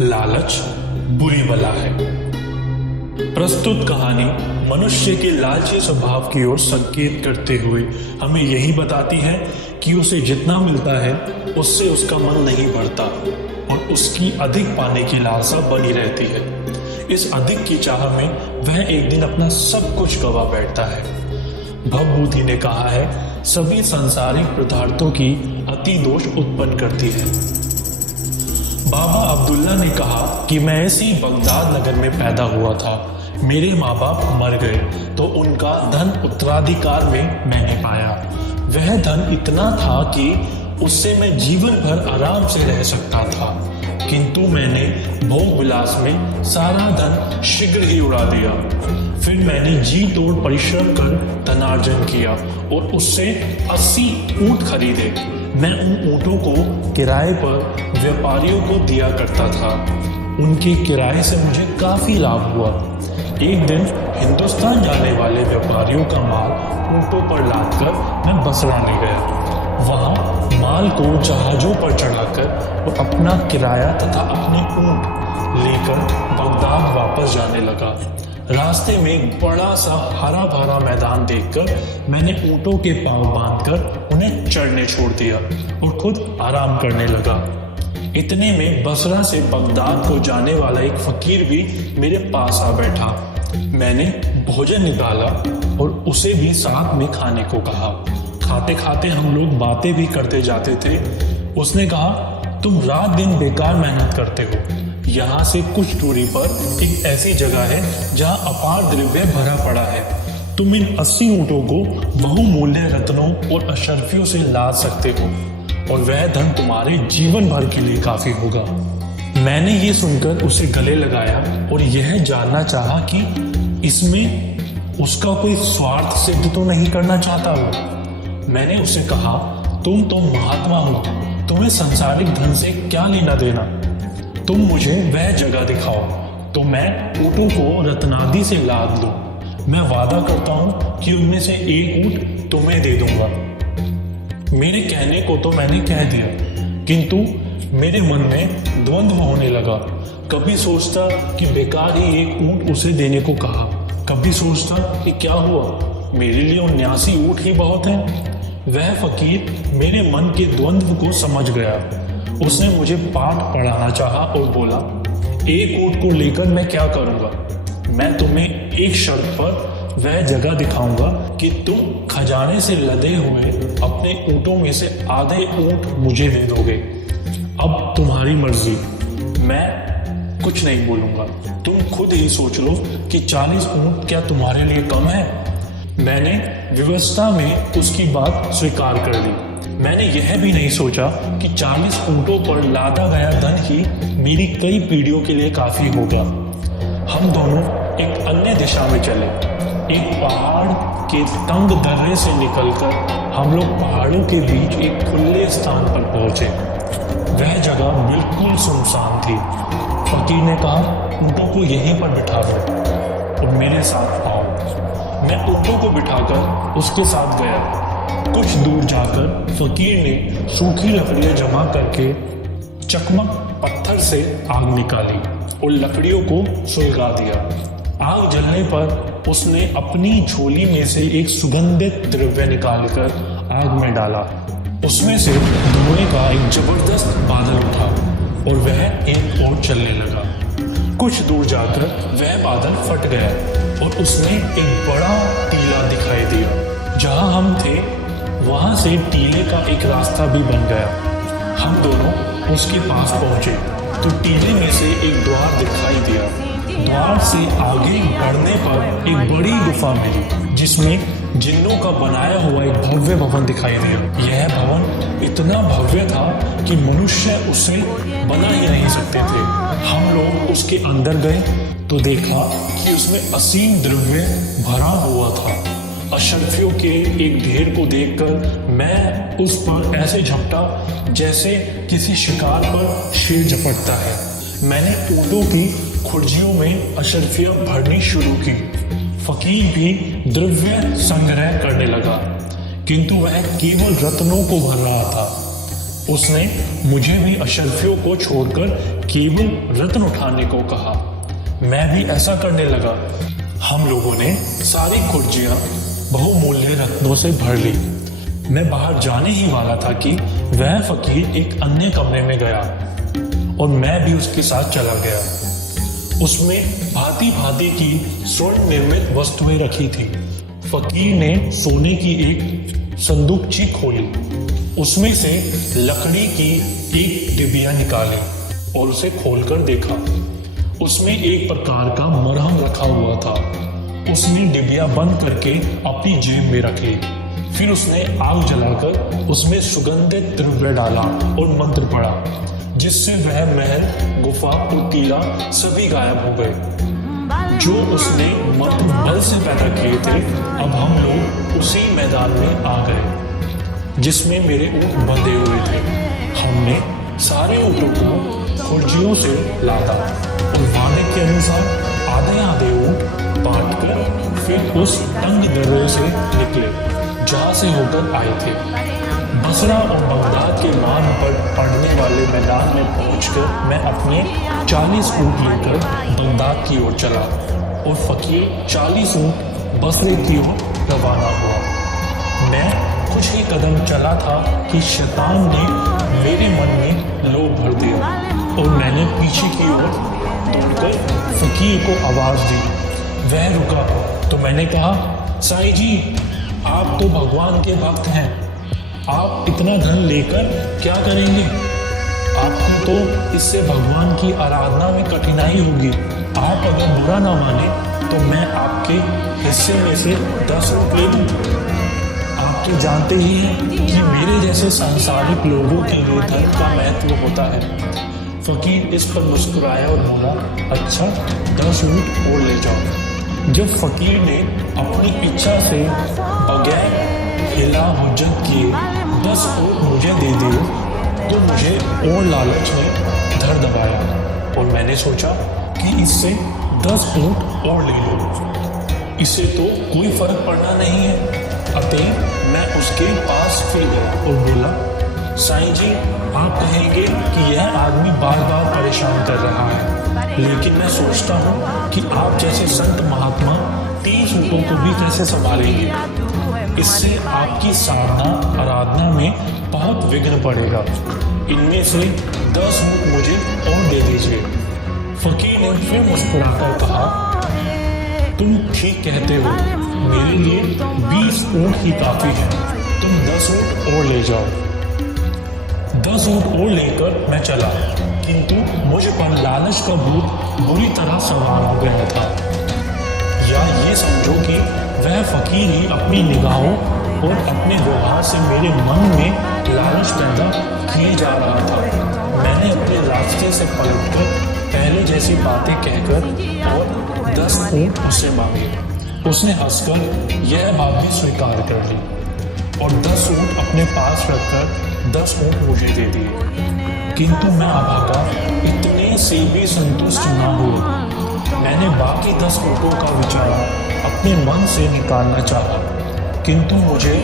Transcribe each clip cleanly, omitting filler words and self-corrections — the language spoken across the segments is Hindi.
लालच बुरी बला है। प्रस्तुत कहानी मनुष्य के लालची स्वभाव की ओर संकेत करते हुए हमें यही बताती है कि उसे जितना मिलता है उससे उसका मन नहीं बढ़ता और उसकी अधिक पाने की लालसा बनी रहती है। इस अधिक की चाह में वह एक दिन अपना सब कुछ गवा बैठता है। भवभूति ने कहा है, सभी सांसारिक पदार्थों की अति दोष उत्पन्न करती है। बाबा अब्दुल्ला ने कहा कि मैं इसी बगदाद नगर में पैदा हुआ था। मेरे माँ बाप मर गए तो उनका धन उत्तराधिकार में मैंने पाया। वह धन इतना था कि उससे मैं जीवन भर आराम से रह सकता था, किंतु मैंने भोग विलास में सारा धन शीघ्र ही उड़ा दिया। फिर मैंने जी तोड़ परिश्रम कर धनार्जन किया और उससे 80 ऊंट खरीदे। मैं उन ऊँटों को किराए पर व्यापारियों को दिया करता था। उनके किराए से मुझे काफी लाभ हुआ। एक दिन हिंदुस्तान जाने वाले व्यापारियों का माल ऊँटों पर लादकर मैं बसरा ले गया। वहाँ माल को जहाजों पर चढ़ाकर और अपना किराया तथा अपने ऊँट लेकर बगदाद वापस जाने लगा। रास्ते में एक बड़ा सा हरा भरा मैदान देखकर मैंने ऊँटों के पांव बांधकर उन्हें चढ़ने छोड़ दिया और खुद आराम करने लगा। इतने में बसरा से बगदाद को जाने वाला एक फकीर भी मेरे पास आ बैठा। मैंने भोजन निकाला और उसे भी साथ में खाने को कहा। खाते खाते हम लोग बातें भी करते जाते थे। उसने कहा, तुम रात दिन बेकार मेहनत करते हो। यहाँ से कुछ दूरी पर एक ऐसी जगह है जहाँ अपार द्रव्य भरा पड़ा है। तुम इन 80 ऊँटों को बहुमूल्य रत्नों और अशर्फियों से लाद सकते हो और वह धन तुम्हारे जीवन भर के लिए काफी होगा। मैंने ये सुनकर उसे गले लगाया और यह जानना चाहा कि इसमें उसका कोई स्वार्थ सिद्ध तो नहीं करना चाहता हो। मैंने उसे कहा, तुम तो महात्मा हो, तुम्हें सांसारिक धन से क्या लेना देना। तुम मुझे वह जगह दिखाओ तो मैं ऊँटों को रत्नादि से लाद लूं। मैं वादा करता हूं कि उनमें से एक ऊँट तुम्हें दे दूंगा। मेरे कहने को तो मैंने कह दिया, किंतु मेरे मन में द्वंद्व होने लगा। कभी सोचता कि बेकार ही एक ऊँट उसे देने को कहा, कभी सोचता कि क्या हुआ, मेरे लिए 79 ऊँट ही बहुत हैं। वह फकीर मेरे मन के द्वंद्व को समझ गया। उसने मुझे पाठ पढ़ाना चाहा और बोला, एक ऊँट को लेकर मैं क्या करूँगा। मैं तुम्हें एक शर्त पर वह जगह दिखाऊंगा कि तुम खजाने से लदे हुए अपने ऊँटों में से आधे ऊँट मुझे दे दोगे। अब तुम्हारी मर्जी, मैं कुछ नहीं बोलूंगा। तुम खुद ही सोच लो कि 40 ऊँट क्या तुम्हारे लिए कम है। मैंने विवशता में उसकी बात स्वीकार कर ली। मैंने यह भी नहीं सोचा कि 40 ऊँटों पर लादा गया धन ही मेरी कई पीढ़ियों के लिए काफी होगा। हम दोनों एक अन्य दिशा में चले। एक पहाड़ के तंग दर्रे से निकलकर हम लोग पहाड़ों के बीच एक खुले स्थान पर पहुंचे। वह जगह बिल्कुल सुनसान थी। फकीर ने कहा, ऊँटों को यहीं पर बिठा दो और मेरे साथ आओ। मैं ऊँटों को बिठाकर उसके साथ गया। कुछ दूर जाकर फकीर ने सूखी लकड़ियां जमा करके चकमक पत्थर से आग निकाली और लकड़ियों को सुलगा दिया। आग जलने पर उसने अपनी झोली में से एक सुगंधित द्रव्य निकालकर आग में डाला। उसमें से धुएं का एक जबरदस्त बादल उठा और वह एक ओर चलने लगा। कुछ दूर जाकर वह बादल फट गया और उसमें एक बड़ा टीला दिखाई दिया। जहां हम थे वहां से टीले का एक रास्ता भी बन गया। हम दोनों उसके पास पहुंचे तो टीले में से एक द्वार दिखाई दिया। द्वार से आगे बढ़ने पर एक बड़ी गुफा मिली जिसमें जिन्नों का बनाया हुआ एक भव्य भवन दिखाई दिया। यह भवन इतना भव्य था कि मनुष्य उसे बना ही नहीं सकते थे। हम लोग उसके अंदर गए तो देखा कि उसमें असीम द्रव्य भरा हुआ था। अशर्फियों के एक ढेर को देखकर मैं उस पर ऐसे झपटा जैसे किसी शिकार पर शेर झपटता है। मैंने ऊँटों की खुर्जियों में अशर्फियाँ भरनी शुरू की। फकीर भी द्रव्य संग्रह करने लगा, किंतु वह केवल रत्नों को भर रहा था। उसने मुझे भी अशरफियों को छोड़कर केवल रत्न उठाने को कहा। मैं भी ऐसा करने लगा। हम लोगों ने सारी कुर्जियां बहुमूल्य रत्नों से भर ली। मैं बाहर जाने ही वाला था कि वह फकीर एक अन्य कमरे में गया और मैं भी उसके साथ चला गया। उसमें भांति भांति की स्वर्ण निर्मित वस्तुएं रखी थी। फकीर ने सोने की एक संदूकची खोली, उसमें से लकड़ी की एक डिबिया निकाली और उसे खोलकर देखा। उसमें एक प्रकार का मरहम रखा हुआ था। उसने डिबिया बंद करके अपनी जेब में रख ली। फिर उसने आग जलाकर उसमें सुगंधित द्रव्य डाला और मंत्र पढ़ा, जिससे वह महल, गुफा और टीला सभी गायब हो गए। जो उसने मंत्र बल से पैदा किए थे, अब हम लोग उसी मैदान में आ गए जिसमें मेरे ऊँट बंधे हुए थे। हमने सारे ऊँटों को खुर्जियों से लादा और वादे के अनुसार आधे आधे ऊँट बांटकर फिर उस तंग दर्रे से निकले जहाँ से होकर आए थे। बसरा और बगदाद के मार्ग पर पड़ने वाले मैदान में पहुंचकर मैं अपने 40 ऊँट लेकर बगदाद की ओर चला और फकीर 40 ऊँट बसरे की ओर रवाना हुआ। मैं कुछ ही कदम चला था कि शैतान ने मेरे मन में लोभ भर दिया और मैंने पीछे की ओर दौड़कर फकीर को आवाज दी। वह रुका तो मैंने कहा, साईं जी, आप तो भगवान के भक्त हैं, आप इतना धन लेकर क्या करेंगे? आपको तो इससे भगवान की आराधना में कठिनाई होगी। आप अगर बुरा ना माने तो मैं आपके हिस्से में से 10 ऊँट ले लूँ। आप तो जानते ही हैं कि मेरे जैसे सांसारिक लोगों के लिए धन का महत्व होता है। फकीर इस पर मुस्कुराया और बोला, अच्छा, 10 ऊँट और ले जाओ। जब फकीर ने अपनी इच्छा से बगैर हिला हुज्जत किए 10 ऊँट मुझे दे दिए तो मुझे और लालच में धर दबाया और मैंने सोचा कि इससे 10 ऊँट और ले लो, इससे तो कोई फर्क पड़ना नहीं है। अतः मैं उसके पास फिर गया और बोला, साईं जी, आप कहेंगे कि यह आदमी बार बार परेशान कर रहा है, लेकिन मैं सोचता हूँ कि आप जैसे संत महात्मा 30 ऊँटों को भी कैसे संभालेंगे। इससे आपकी साधना आराधना में बहुत विघ्न पड़ेगा। इनमें से 10 ऊँट मुझे और दे दीजिए। फकीर ने फिर मुस्कुराकर कहा, तुम ठीक कहते हो, मेरे लिए 20 ऊँट ही काफी है, तुम 10 ऊँट और ले जाओ। 10 ऊँट और लेकर मैं चला, किंतु मुझ पर लालच का भूत बुरी तरह सवार हो गया था। या ये समझो कि वह फकीर ही अपनी निगाहों और अपने व्यवहार से मेरे मन में लालच पैदा किए जा रहा था। मैंने अपने रास्ते से पलटकर पहले जैसी बातें कहकर और 10 ऊँट उससे मांगे। उसने हंसकर यह बात भी स्वीकार कर ली और 10 ऊँट अपने पास रखकर 10 ऊँट मुझे दे दिए। किंतु मैं अभागा इतने से भी संतुष्ट न हुआ। मैंने बाकी 10 ऊँटों का विचार अपने मन से निकालना चाहा, किंतु मुझे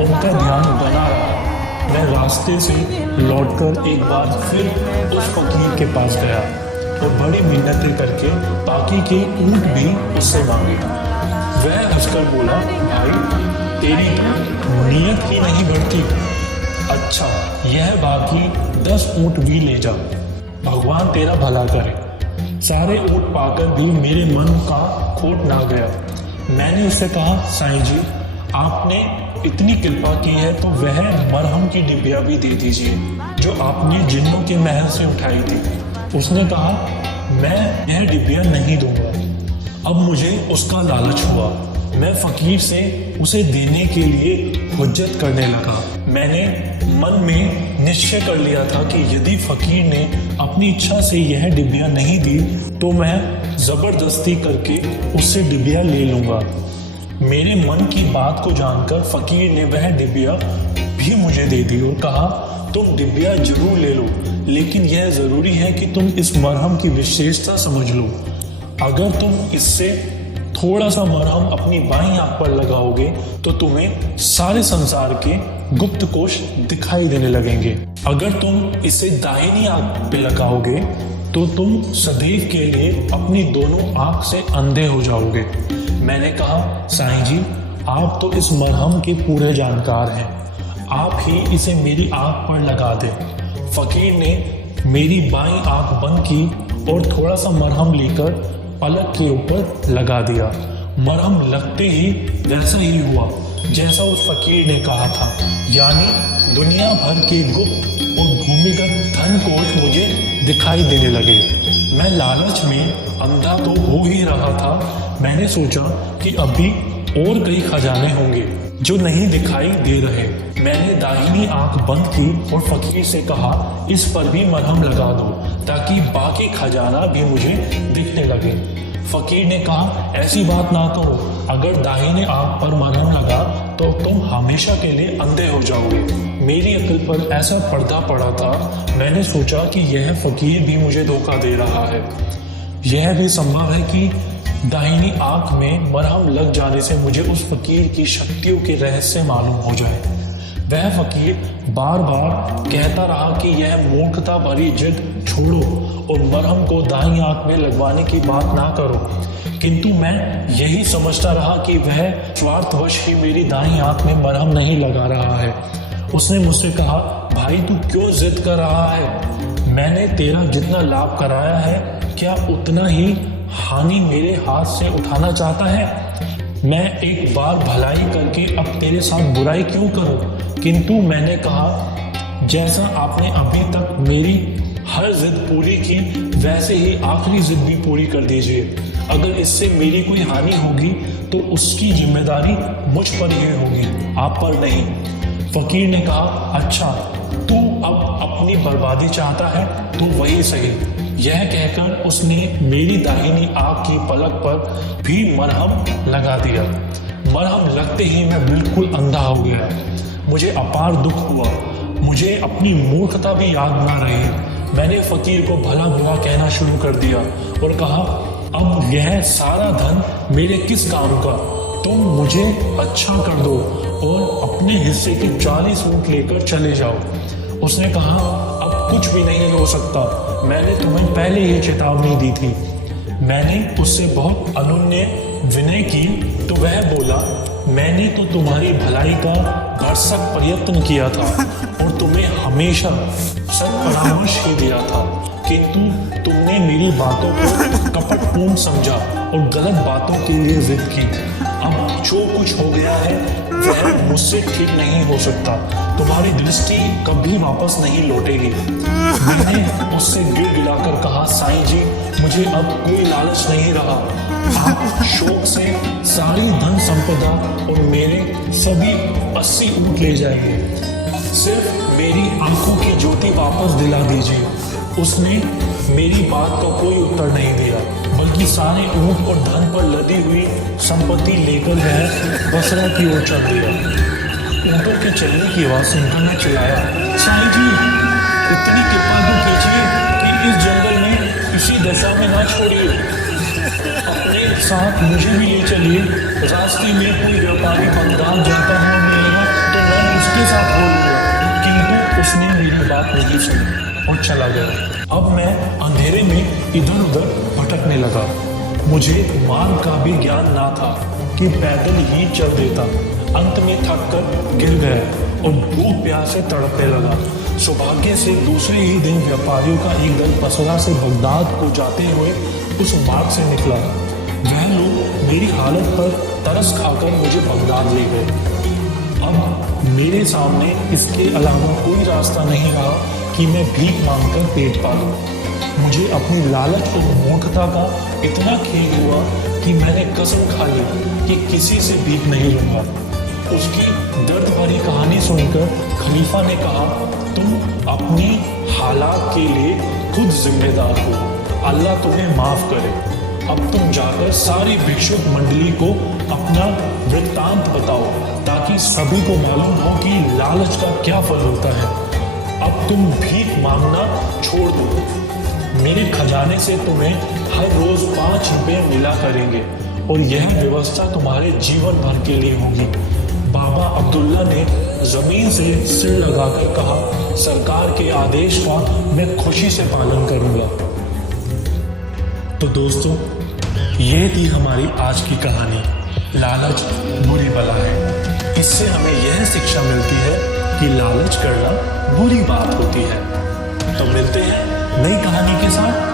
उनका ध्यान बना रहा। मैं रास्ते से लौटकर एक बार फिर उस फकीर के पास गया और बड़ी मिन्नतें करके बाकी के ऊँट भी उससे मांगे। वह हंसकर बोला, भाई, तेरी नीयत ही नहीं बढ़ती। अच्छा, यह बाकी 10 ऊँट भी ले जा, भगवान तेरा भला करे। सारे ऊँट पाकर भी मेरे मन का खोट ना गया। मैंने उससे कहा, साईं जी, आपने इतनी कृपा की है तो वह मरहम की डिबिया भी दे दीजिए जो आपने जिन्नों के महल से उठाई थी। उसने कहा, मैं यह डिबिया नहीं दूंगा। अब मुझे उसका लालच हुआ। मैं फकीर से उसे देने के लिए हुज्जत करने लगा। मैंने मन में निश्चय कर लिया था कि यदि फकीर ने अपनी इच्छा से यह डिबिया नहीं दी तो मैं जबरदस्ती करके उससे डिबिया ले लूंगा। मेरे मन की बात को जानकर फकीर ने वह डिबिया भी मुझे दे दी और कहा, तुम डिबिया जरूर ले लो, लेकिन यह जरूरी है कि तुम इस मरहम की विशेषता समझ लो। अगर तुम इससे थोड़ा सा मरहम अपनी बाईं आंख पर लगाओगे तो तुम्हें सारे संसार के गुप्त कोश दिखाई देने लगेंगे। अगर तुम इसे दाहिनी आंख पे लगाओगे तो तुम सदैव के लिए अपनी दोनों आंख से अंधे हो जाओगे। मैंने कहा, साईं जी, आप तो इस मरहम के पूरे जानकार हैं, आप ही इसे मेरी आंख पर लगा दें। फकीर ने मेरी बाईं आंख बंद की और थोड़ा सा मरहम लेकर पलक के ऊपर लगा दिया। मरहम लगते ही वैसा ही हुआ जैसा उस फकीर ने कहा था, यानी दुनिया भर के गुप्त और भूमिगत धन कोश मुझे दिखाई देने लगे। मैं लालच में अंधा तो हो ही रहा था। मैंने सोचा कि अभी और कई खजाने होंगे जो नहीं दिखाई दे रहे। मैंने दाहिनी आंख बंद की और फकीर से कहा, इस पर भी मरहम लगा दो ताकि बाकी खजाना भी मुझे दिखने लगे। फकीर ने कहा, ऐसी बात ना करो, अगर दाहिने आंख पर मरहम लगा तो तुम हमेशा के लिए अंधे हो जाओगे। मेरी अक्ल पर ऐसा पर्दा पड़ा था। मैंने सोचा कि यह फकीर भी मुझे धोखा दे रहा है। यह भी संभव है कि दाहिनी आंख में मरहम लग जाने से मुझे उस फकीर की शक्तियों के रहस्य मालूम हो जाए। वह फकीर बार बार कहता रहा कि यह मूर्खता भरी जिद छोड़ो और मरहम को दाहिनी आंख में लगवाने की बात ना करो, किंतु मैं यही समझता रहा कि वह स्वार्थवश ही मेरी दाहिनी आंख में मरहम नहीं लगा रहा है। उसने मुझसे कहा, भाई तू क्यों जिद कर रहा है? मैंने तेरा जितना लाभ कराया है, क्या उतना ही हानि मेरे हाथ से उठाना चाहता है? मैं एक बार भलाई करके अब तेरे साथ बुराई क्यों करूं? किंतु मैंने कहा, जैसा आपने अभी तक मेरी हर जिद पूरी की, वैसे ही आखिरी जिद भी पूरी कर दीजिए। अगर इससे मेरी कोई हानि होगी तो उसकी जिम्मेदारी मुझ पर ही होगी, आप पर नहीं। फकीर ने कहा, अच्छा तू अब अपनी बर्बादी चाहता है तो वही सही। यह कहकर उसने मेरी दाहिनी आंख की पलक पर भी मरहम लगा दिया। मरहम लगते ही मैं बिल्कुल अंधा हो गया। मुझे अपार दुख हुआ। मुझे अपनी मूर्खता भी याद ना रही। मैंने फकीर को भला बुरा कहना शुरू कर दिया और कहा, अब यह सारा धन मेरे किस काम का? तुम मुझे अच्छा कर दो और अपने हिस्से के 40 ऊंट लेकर चले जाओ। उसने कहा, अब कुछ भी नहीं हो सकता, मैंने तुम्हें पहले ही चेतावनी दी थी। मैंने उससे बहुत अनुनय विनय की तो वह बोला, मैंने तो तुम्हारी भलाई का भरसक प्रयत्न किया था और तुम्हें हमेशा सत्परामर्श ही दिया था, किंतु तुमने मेरी बातों को कपटपूर्ण समझा और गलत बातों के लिए जिद की। अब जो कुछ हो गया है वह मुझसे ठीक नहीं हो सकता। तुम्हारी दृष्टि कभी वापस नहीं लौटेगी। मैंने उससे गिड़गिड़ाकर कहा, साईं जी, मुझे अब कोई लालच नहीं रहा। आप शौक से सारी धन संपदा और मेरे सभी 80 ऊंट ले जाएंगे, सिर्फ मेरी आंखों की ज्योति वापस दिला दीजिए। उसने मेरी बात का कोई उत्तर नहीं दिया, बल्कि सारे ऊंट और धन पर लदी हुई संपत्ति लेकर वह बसरा की ओर चल दिया। ऊंटों के चलने की आवाज सुनकर मैं चिल्लाया, साईं जी, इतनी कृपा तो कीजिए कि इस जंगल में इसी दशा में ना छोड़िए, अपने साथ मुझे भी ले चलिए। रास्ते में कोई व्यापारी बंगाल जाता हुआ मिलेगा तो मैं उसके साथ बोलूंगा। किंतु उसने मेरी बात नहीं सुनी और चला गया। अब मैं अंधेरे में इधर उधर भटकने लगा। मुझे मार्ग का भी ज्ञान ना था कि पैदल ही चल देता। अंत में थक कर गिर गया और भूख प्यास से तड़पने लगा। सौभाग्य से दूसरे ही दिन व्यापारियों का एक दल बसरा से बगदाद को जाते हुए उस मार्ग से निकला। वह लोग मेरी हालत पर तरस खाकर मुझे बगदाद ले गए। अब मेरे सामने इसके अलावा कोई रास्ता नहीं रहा कि मैं भीख मांगकर पेट पालूं। मुझे अपनी लालच और मूर्खता का इतना खेद हुआ कि मैंने कसम खा ली कि किसी से भीख नहीं लूंगा। उसकी दर्द भरी कहानी सुनकर खलीफा ने कहा, तुम अपनी हालात के लिए खुद जिम्मेदार हो, अल्लाह तुम्हें माफ करे। अब तुम जाकर सारी भिक्षुक मंडली को अपना वृत्तांत बताओ ताकि सभी को मालूम हो कि लालच का क्या फल होता है। अब तुम भीख मांगना छोड़ दो। मेरे खजाने से तुम्हें हर रोज 5 रुपए मिला करेंगे और यह व्यवस्था तुम्हारे जीवन भर के लिए होगी। बाबा अब्दुल्ला ने जमीन से सिर लगाकर कहा, सरकार के आदेश का मैं खुशी से पालन करूंगा। तो दोस्तों, ये थी हमारी आज की कहानी, लालच बुरी बला है। इससे हमें यह शिक्षा मिलती है कि लालच करना बुरी बात होती है। तो मिलते हैं नई कहानी के साथ।